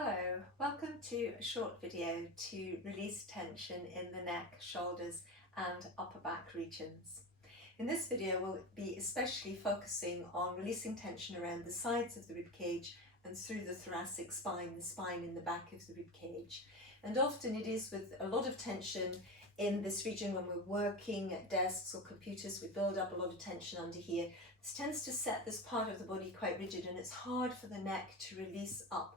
Hello, welcome to a short video to release tension in the neck, shoulders and upper back regions. In this video we'll be especially focusing on releasing tension around the sides of the ribcage and through the thoracic spine, the spine in the back of the ribcage. And often it is with a lot of tension in this region when we're working at desks or computers, we build up a lot of tension under here. This tends to set this part of the body quite rigid and it's hard for the neck to release up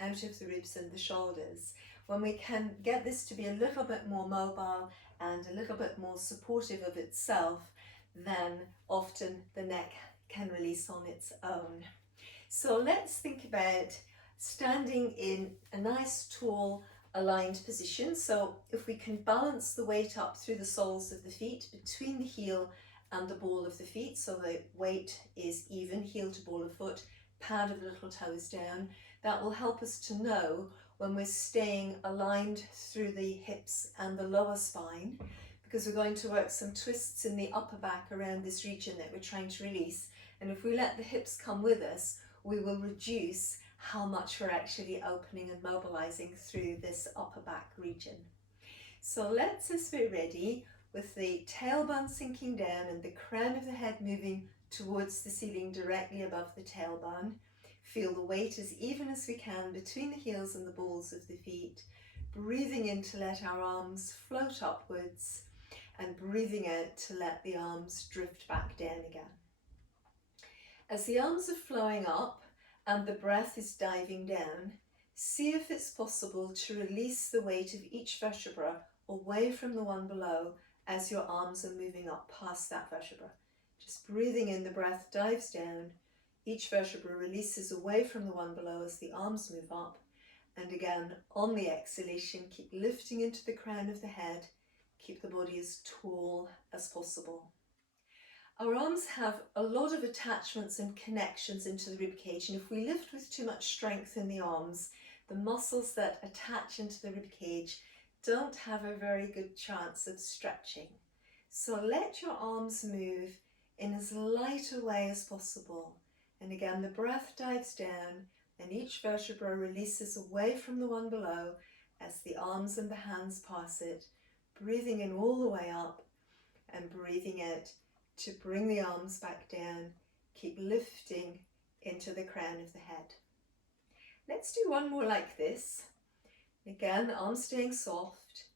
out of the ribs and the shoulders. When we can get this to be a little bit more mobile and a little bit more supportive of itself, then often the neck can release on its own. So let's think about standing in a nice tall aligned position. So if we can balance the weight up through the soles of the feet between the heel and the ball of the feet, so the weight is even, heel to ball of foot, pad of the little toes down. That will help us to know when we're staying aligned through the hips and the lower spine, because we're going to work some twists in the upper back around this region that we're trying to release. And if we let the hips come with us, we will reduce how much we're actually opening and mobilizing through this upper back region. So let's, as we're ready, with the tailbone sinking down and the crown of the head moving towards the ceiling directly above the tailbone, feel the weight as even as we can between the heels and the balls of the feet, breathing in to let our arms float upwards and breathing out to let the arms drift back down again. As the arms are flowing up and the breath is diving down, see if it's possible to release the weight of each vertebra away from the one below as your arms are moving up past that vertebra. Just breathing in, the breath dives down, each vertebra releases away from the one below as the arms move up, and again on the exhalation keep lifting into the crown of the head, keep the body as tall as possible. Our arms have a lot of attachments and connections into the ribcage, and if we lift with too much strength in the arms, the muscles that attach into the ribcage don't have a very good chance of stretching. So let your arms move in as light a way as possible. And again, the breath dives down and each vertebra releases away from the one below as the arms and the hands pass it, breathing in all the way up and breathing out to bring the arms back down. Keep lifting into the crown of the head. Let's do one more like this. Again, arms staying soft,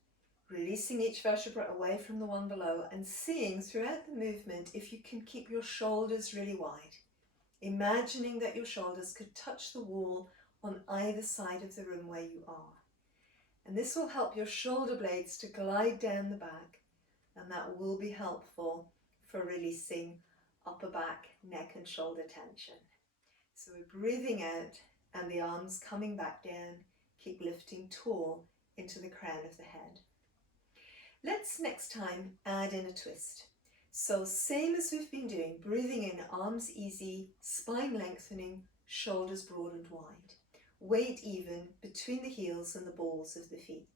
releasing each vertebra away from the one below and seeing throughout the movement if you can keep your shoulders really wide. Imagining that your shoulders could touch the wall on either side of the room where you are. And this will help your shoulder blades to glide down the back, and that will be helpful for releasing upper back, neck and shoulder tension. So we're breathing out and the arms coming back down, keep lifting tall into the crown of the head. Let's next time add in a twist. So same as we've been doing, breathing in, arms easy, spine lengthening, shoulders broad and wide. Weight even between the heels and the balls of the feet.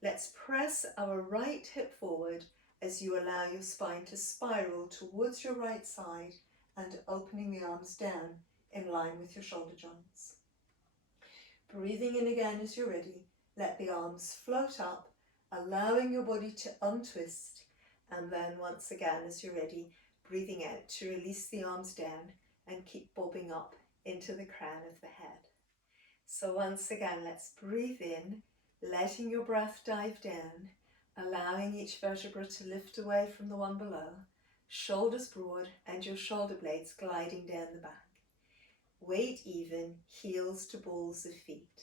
Let's press our right hip forward as you allow your spine to spiral towards your right side and opening the arms down in line with your shoulder joints. Breathing in again as you're ready, let the arms float up, allowing your body to untwist. And then once again, as you're ready, breathing out to release the arms down and keep bobbing up into the crown of the head. So once again, let's breathe in, letting your breath dive down, allowing each vertebra to lift away from the one below, shoulders broad and your shoulder blades gliding down the back. Weight even, heels to balls of feet.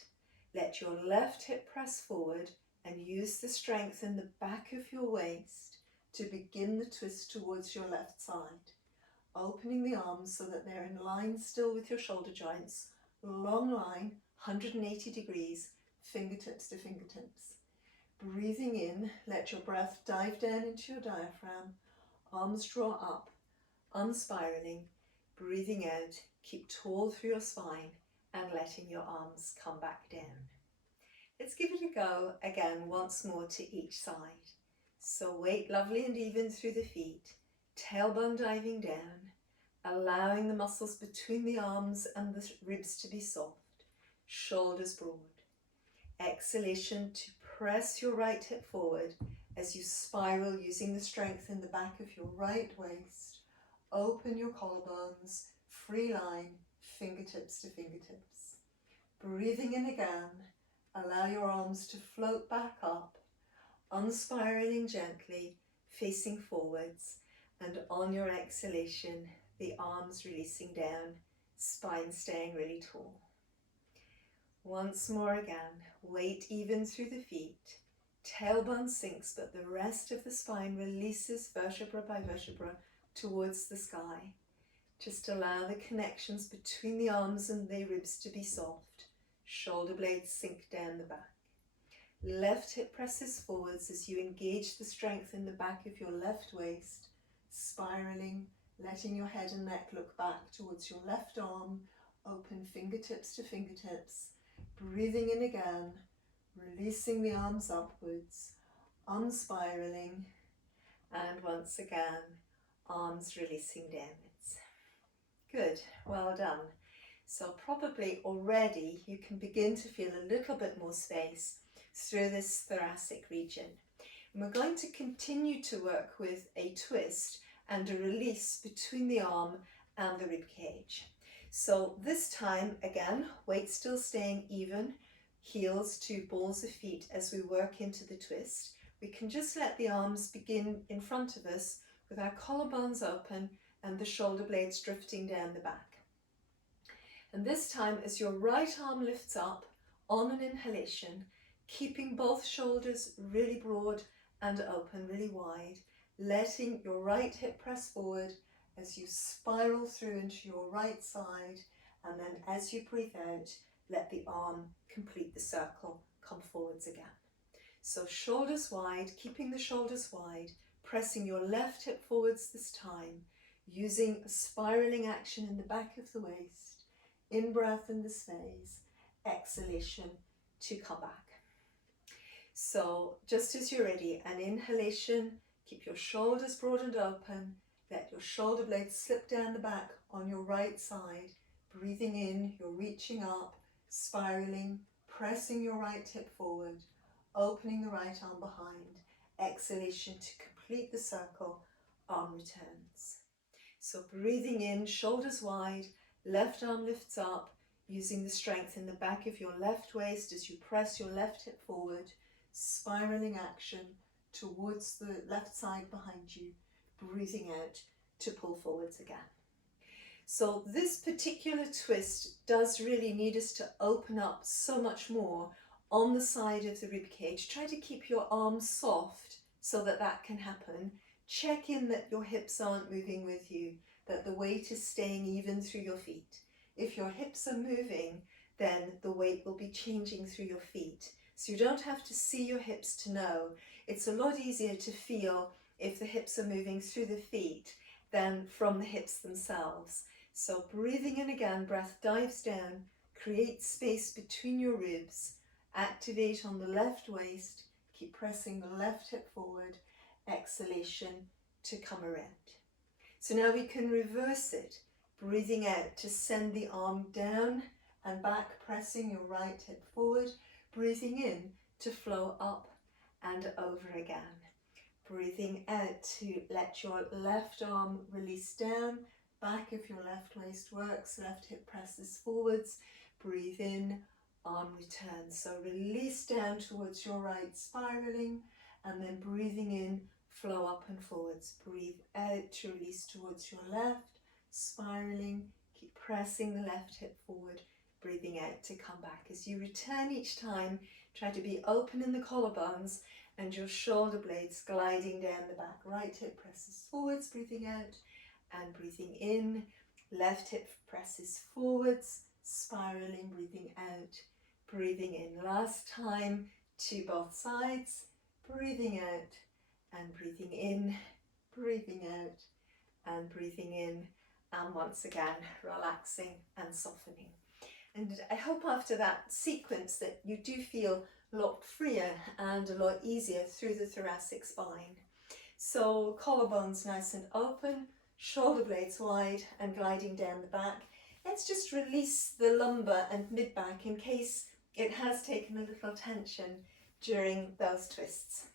Let your left hip press forward and use the strength in the back of your waist to begin the twist towards your left side, opening the arms so that they're in line still with your shoulder joints, long line, 180 degrees, fingertips to fingertips. Breathing in, let your breath dive down into your diaphragm, arms draw up, unspiraling, breathing out, keep tall through your spine and letting your arms come back down. Let's give it a go again once more to each side. So weight lovely and even through the feet, tailbone diving down, allowing the muscles between the arms and the ribs to be soft, shoulders broad. Exhalation to press your right hip forward as you spiral using the strength in the back of your right waist. Open your collarbones, free line, fingertips to fingertips. Breathing in again, allow your arms to float back up, unspiraling gently, facing forwards, and on your exhalation, the arms releasing down, spine staying really tall. Once more again, weight even through the feet, tailbone sinks, but the rest of the spine releases vertebra by vertebra towards the sky. Just allow the connections between the arms and the ribs to be soft. Shoulder blades sink down the back. Left hip presses forwards as you engage the strength in the back of your left waist, spiraling, letting your head and neck look back towards your left arm, open fingertips to fingertips, breathing in again, releasing the arms upwards, unspiraling, and once again, arms releasing downwards. Good, well done. So probably already you can begin to feel a little bit more space through this thoracic region. And we're going to continue to work with a twist and a release between the arm and the rib cage. So this time, again, weight still staying even, heels to balls of feet as we work into the twist. We can just let the arms begin in front of us with our collarbones open and the shoulder blades drifting down the back. And this time, as your right arm lifts up on an inhalation, keeping both shoulders really broad and open, really wide, letting your right hip press forward as you spiral through into your right side, and then as you breathe out, let the arm complete the circle, come forwards again. So shoulders wide, keeping the shoulders wide, pressing your left hip forwards this time, using a spiraling action in the back of the waist, in-breath in this phase, exhalation to come back. So just as you're ready, an inhalation, keep your shoulders broad and open, let your shoulder blades slip down the back on your right side, breathing in, you're reaching up, spiraling, pressing your right hip forward, opening the right arm behind, exhalation to complete the circle, arm returns. So breathing in, shoulders wide, left arm lifts up, using the strength in the back of your left waist as you press your left hip forward, spiraling action towards the left side behind you, breathing out to pull forwards again. So this particular twist does really need us to open up so much more on the side of the rib cage. Try to keep your arms soft so that that can happen. Check in that your hips aren't moving with you, that the weight is staying even through your feet. If your hips are moving, then the weight will be changing through your feet. So you don't have to see your hips to know. It's a lot easier to feel if the hips are moving through the feet than from the hips themselves. So breathing in again, breath dives down, create space between your ribs, activate on the left waist, keep pressing the left hip forward, exhalation to come around. So now we can reverse it, breathing out to send the arm down and back, pressing your right hip forward, breathing in to flow up and over again. Breathing out to let your left arm release down, back of your left waist works, left hip presses forwards, breathe in, arm returns. So release down towards your right, spiraling, and then breathing in, flow up and forwards. Breathe out to release towards your left, spiraling, keep pressing the left hip forward, breathing out to come back. As you return each time, try to be open in the collarbones and your shoulder blades gliding down the back. Right hip presses forwards, breathing out and breathing in. Left hip presses forwards, spiraling, breathing out, breathing in. Last time to both sides, breathing out and breathing in, breathing out and breathing in. And once again, relaxing and softening. And I hope after that sequence that you do feel a lot freer and a lot easier through the thoracic spine. So collarbones nice and open, shoulder blades wide and gliding down the back. let's just release the lumbar and mid-back in case it has taken a little tension during those twists.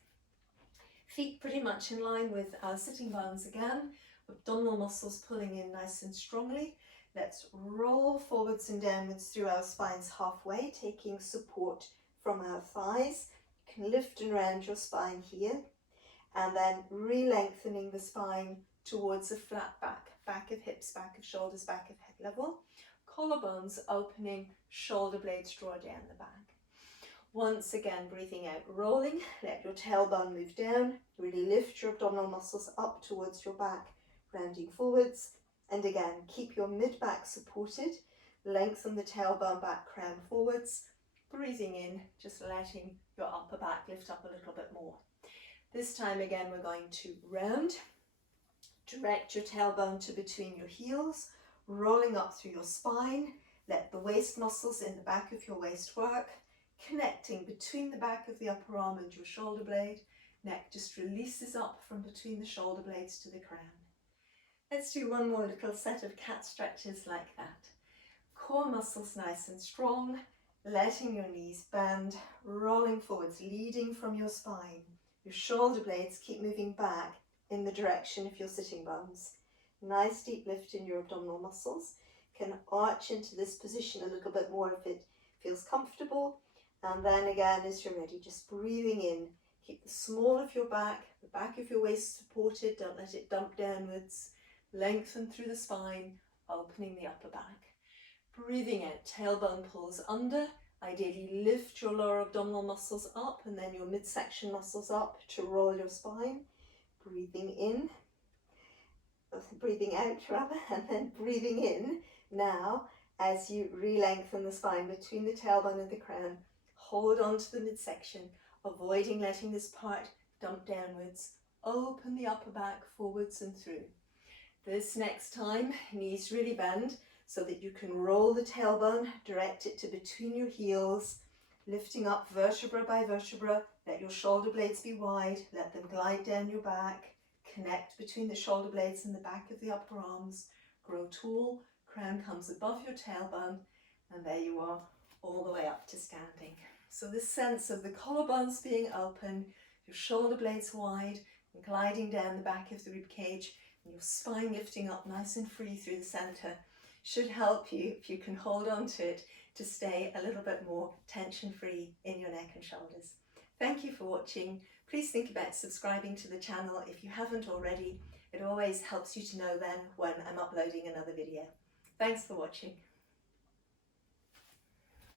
Feet pretty much in line with our sitting bones again, abdominal muscles pulling in nice and strongly. Let's roll forwards and downwards through our spines halfway, taking support from our thighs. You can lift and round your spine here, and then re-lengthening the spine towards a flat back, back of hips, back of shoulders, back of head level. Collarbones opening, shoulder blades draw down the back. Once again, breathing out, rolling, let your tailbone move down, really lift your abdominal muscles up towards your back, rounding forwards. And again, keep your mid-back supported, lengthen the tailbone back, crown forwards, breathing in, just letting your upper back lift up a little bit more. This time again, we're going to round, direct your tailbone to between your heels, rolling up through your spine, let the waist muscles in the back of your waist work, connecting between the back of the upper arm and your shoulder blade. Neck just releases up from between the shoulder blades to the crown. Let's do one more little set of cat stretches like that. Core muscles nice and strong, letting your knees bend, rolling forwards, leading from your spine. Your shoulder blades keep moving back in the direction of your sitting bones. Nice deep lift in your abdominal muscles. Can arch into this position a little bit more if it feels comfortable. And then again, as you're ready, just breathing in. Keep the small of your back, the back of your waist supported. Don't let it dump downwards. Lengthen through the spine, opening the upper back. Breathing out, tailbone pulls under. Ideally lift your lower abdominal muscles up and then your midsection muscles up to roll your spine. Breathing in, breathing out rather, and then breathing in now as you re-lengthen the spine between the tailbone and the crown. Hold on to the midsection, avoiding letting this part dump downwards. Open the upper back forwards and through. This next time, knees really bend so that you can roll the tailbone, direct it to between your heels, lifting up vertebra by vertebra. Let your shoulder blades be wide, let them glide down your back, connect between the shoulder blades and the back of the upper arms, grow tall, crown comes above your tailbone, and there you are, all the way up to standing. So this sense of the collarbones being open, your shoulder blades wide, and gliding down the back of the ribcage, and your spine lifting up nice and free through the center, should help you, if you can hold on to it, to stay a little bit more tension-free in your neck and shoulders. Thank you for watching. Please think about subscribing to the channel if you haven't already. It always helps you to know then when I'm uploading another video. Thanks for watching.